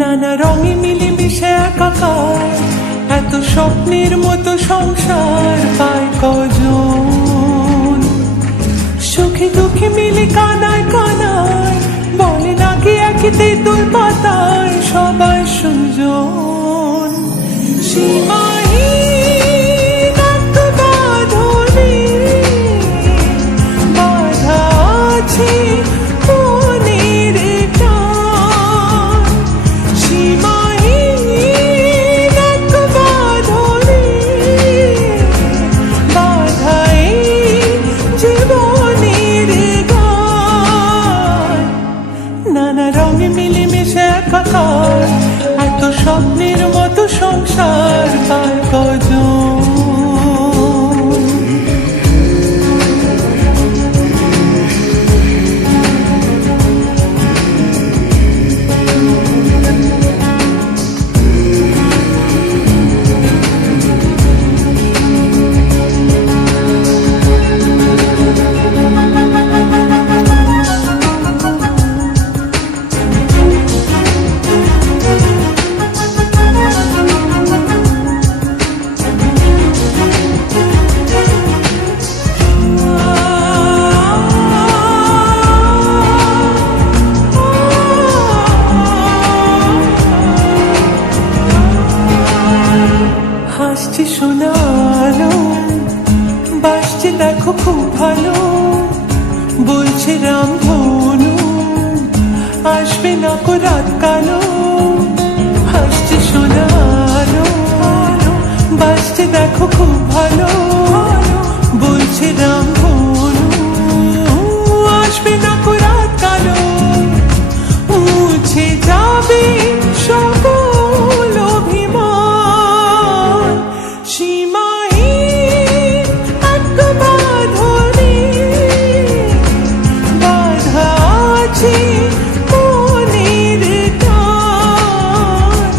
নানা রঙে মিলেমিশে একাকার, এত স্বপ্নের মতো সংসার পায় কজন। সুখে দুঃখে মিলে কানায় কানায়, বলে নাকি একই তেঁতুল পাতায় সবাই সুজন। সীমাহীন এত বাঁধনে বাঁধা আছে মনের টান। সীমাহীন এত বাঁধনে বাঁধা এই জীবনের গান। নানা রঙে মিলেমিশে একাকার, এত স্বপ্নের মতো সংসার পায় কজন। হাসছে শোনালো, বাসছে দেখো খুব ভালো, বলছে রামধনু আসবে না কো রাত কালো। হাসছে শোনালো, বাসছে দেখো খুব ভালো, বলছে রামধনু আসবে না কো রাত কালো। মুছে যাবে সকল অভিমান। সীমাহীন এক বাঁধনে বাঁধা আছে মনের টান।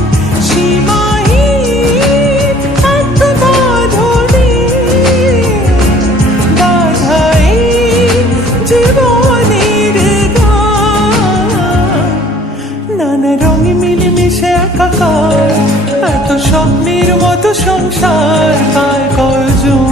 সীমাহীন এক বাঁধনে বাঁধা এই জীবনের গান। নানা রঙে মিলেমিশে একাকার, এত স্বপ্নের মতো সংসার পায় কজন।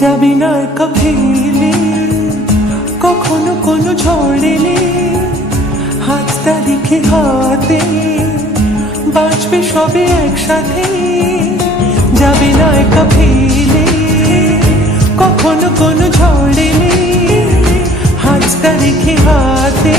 যাবি না একা ফেলে, কখনো কোনো ঝড় এলে হাতটা রেখে হাতে, বাঁচবে সবে একসাথে। যাবি না একা ফেলে, কখনো কোনো ঝড় এলে হাতটা রেখে হাতে,